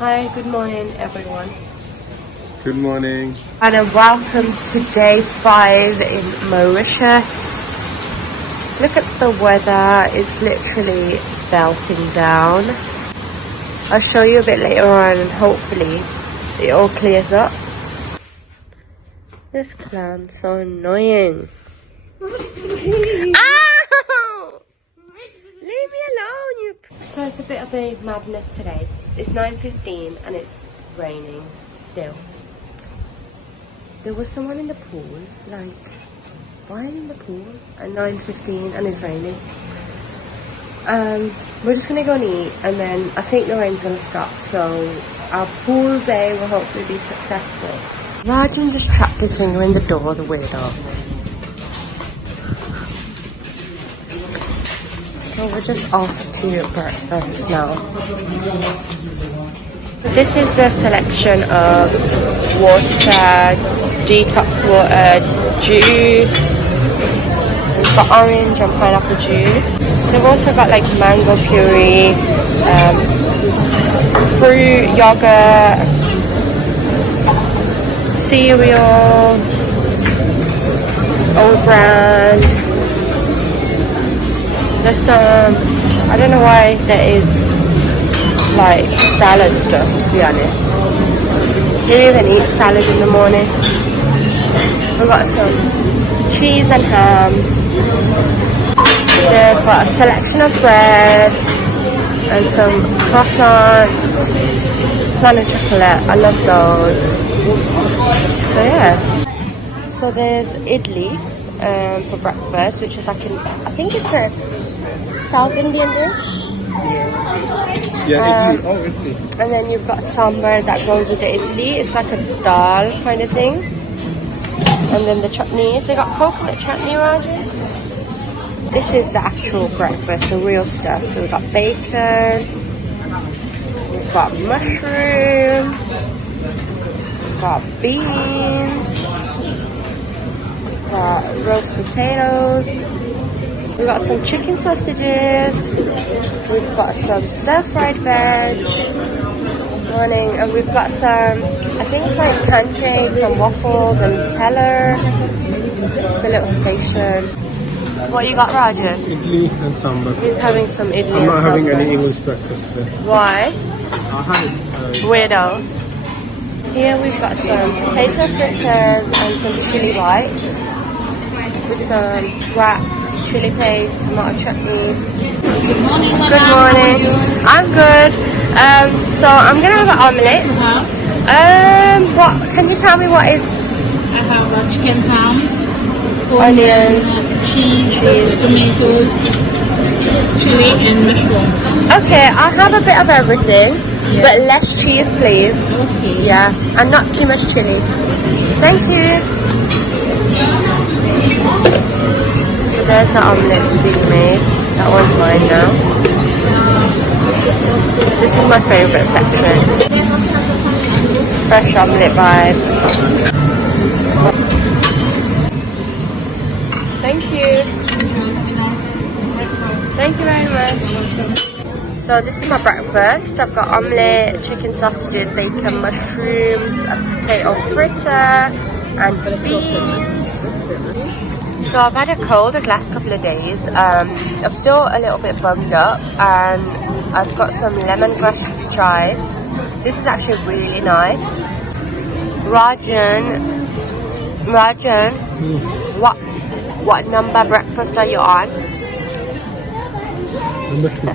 Hi, good morning everyone. Good morning. And welcome to day 5 in Mauritius. Look at the weather, it's literally belting down. I'll show you a bit later on and hopefully it all clears up. This clown's so annoying. Ow! Leave me alone, you. So it's a bit of a madness today. It's 9:15 and it's raining still. There was someone in the pool, like, why in the pool at 9:15 and it's raining? We're just gonna go and eat and then I think the rain's gonna stop, so our pool day will hopefully be successful. Rajan just trapped his finger in the door, the weirdo. So we're just off to breakfast now. This is the selection of water, detox water, juice. We've got orange and pineapple juice. They've also got like mango puree, fruit, yogurt, cereals, old brand. There's some, I don't know why there is like salad stuff, to be honest. You even eat salad in the morning. We've got some cheese and ham. They've got a selection of bread and some croissants, flan and chocolate. I love those. So yeah. So there's idli for breakfast, which is like I think it's a South Indian dish. Yeah, idli. Oh, idli. And then you've got sambar that goes with the idli. It's like a dal kind of thing. And then the chutneys. They got coconut chutney, Rajan. This is the actual breakfast, the real stuff. So we've got bacon. We've got mushrooms. We've got beans. We've got roast potatoes. We've got some chicken sausages. We've got some stir-fried veg. Morning, and we've got some, I think it's like pancakes and waffles and Nutella. Just a little station. What you got, Rajan? Idli and sambar. He's having some idli I'm not and having sambar. any English breakfast today. Why? Hi. Weirdo. Here we've got some potato fritters and some chili whites with some wrap, chili paste, tomato chutney. Good morning, Madam. Good morning. I'm good. So I'm gonna have an omelette. What? Can you tell me what is? I have a chicken ham, Onions, cheese, tomatoes, chili, and mushroom. Okay, I'll have a bit of everything, Yeah. but less cheese, please. Okay. Yeah, and not too much chili. Thank you. So there's the omelette being made. That one's mine now. This is my favourite section. Fresh omelette vibes. Thank you. Thank you very much. So this is my breakfast. I've got omelette, chicken sausages, bacon, mushrooms, a potato fritter, and beans. So I've had a cold the last couple of days. I'm still a little bit bummed up, and I've got some lemongrass chai. This is actually really nice. Rajan, what number breakfast are you on? Number 2.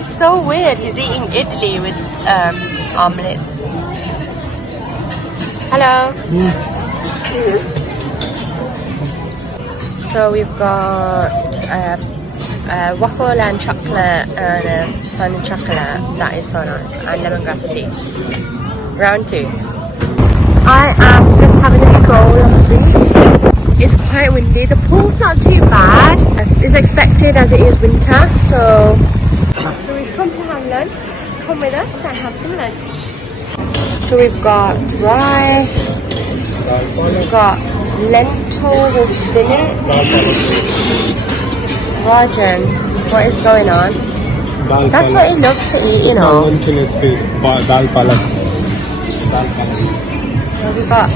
It's so weird. He's eating idli with omelets. Hello. So we've got waffle and chocolate and fun and chocolate. That is so nice. And lemongrass tea. Round 2. I am just having a stroll on the beach. It's quite windy. The pool's not too bad. It's expected as it is winter. So we've come to have lunch. Come with us and have some lunch. So we've got rice. We've got lentils with spinach. Rajan, what is going on? Dal That's what he loves to eat, you know. One is dal palak. Dal palak. We got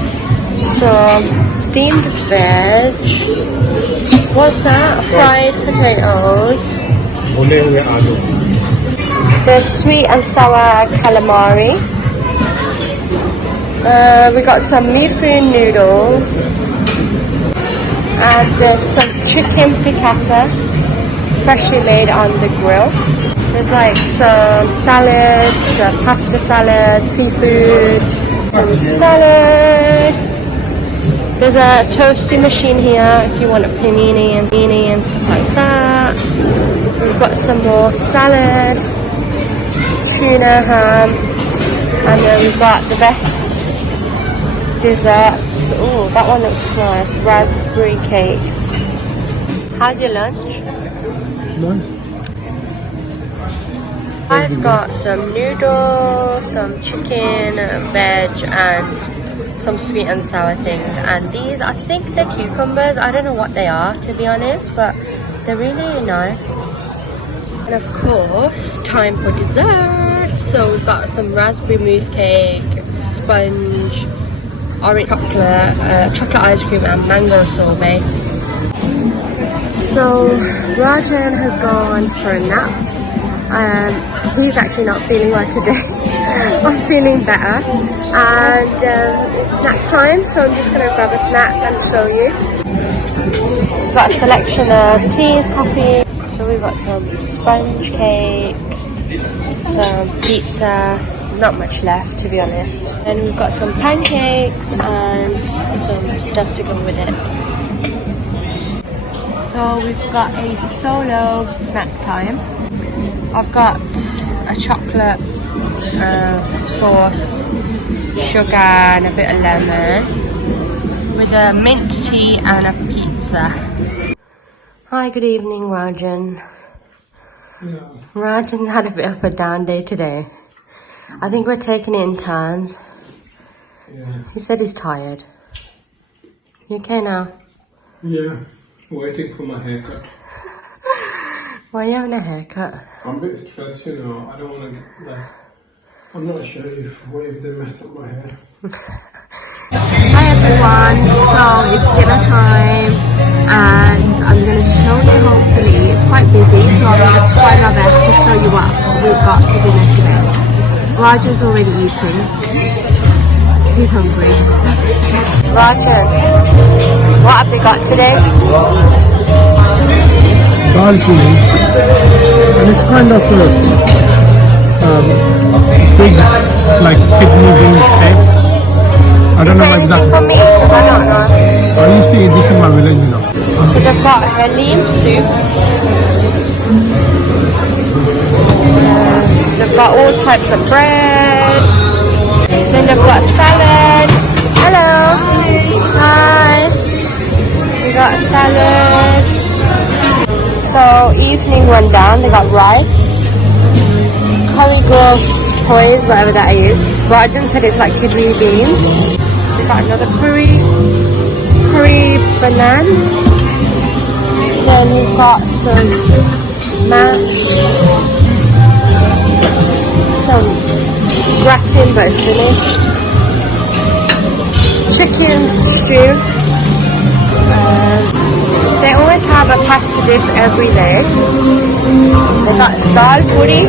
some steamed veg. What's that? Fried potatoes. Bhune hue aloo. There's sweet and sour calamari. We got some miso noodles. And there's some chicken piccata, freshly made on the grill. There's like some salads, pasta salad, seafood, some salad. There's a toasty machine here if you want a panini and stuff like that. We've got some more salad, tuna ham, and then we've got the best desserts. Oh, that one looks nice. Raspberry cake. How's your lunch? Nice. I've got some noodles, some chicken, veg, and some sweet and sour things. And these, I think they're cucumbers. I don't know what they are, to be honest, but they're really nice. And of course, time for dessert. So we've got some raspberry mousse cake, sponge, orange chocolate ice cream, and mango sorbet. So Rajan has gone for a nap. He's actually not feeling well today. I'm feeling better, and it's snack time, so I'm just going to grab a snack and show you. We've got a selection of teas, coffee. So we've got some sponge cake, some pizza, not much left to be honest. And we've got some pancakes and some stuff to go with it. So we've got a solo snack time. I've got a chocolate sauce, sugar and a bit of lemon with a mint tea and a pizza. Hi, good evening Rajan. Yeah. Rajan's had a bit of a down day today. I think we're taking it in turns. Yeah. He said he's tired. You okay now? Yeah. Waiting for my haircut. Why are you having a haircut? I'm a bit stressed, you know. I don't want to get like. I'm not sure if they mess up my hair. Hi everyone, so it's dinner time and I'm going to show you, hopefully, it's quite busy, so I'm going to try my best to show you what we've got for dinner today. Rajan's already eating. He's hungry. Rajan, what have they got today? Dal puri, and it's kind of a big, like kidney bean shape. I don't Is know there anything exactly. for me? I don't know. I used to eat this in my village, you know. So they've got halim soup. They've got all types of bread. Then they've got salad. Hello. Hi. We got salad. So evening rundown. They got rice, curry goat, toys, whatever that is. Rajan said it's like kidney beans. We got another curry banana. Then we've got some mash, some gratin but it's finished, chicken stew. They always have a pasta dish every day. They got dal puri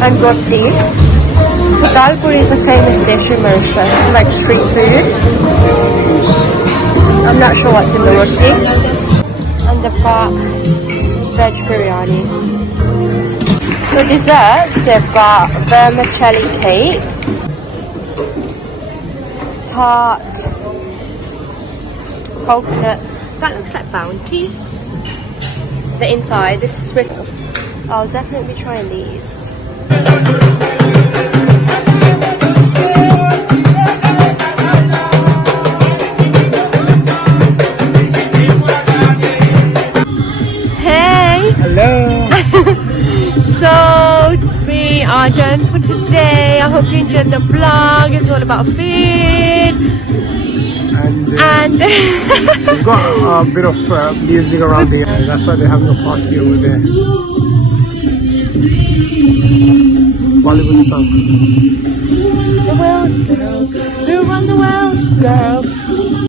and roti. So dal puri is a famous dish in Mauritius, it's like street food. I'm not sure what's in the roti. And they've got veg biryani. For desserts, they've got vermicelli cake, tart, coconut. That looks like Bounty. The inside, this is Swiss. I'll definitely be trying these. Hey! Hello. So, we are done for today. I hope you enjoyed the vlog. It's all about food. And We've got a bit of music around here. That's why they're having a party over there. Bollywood song. The world girls who run the world, girls.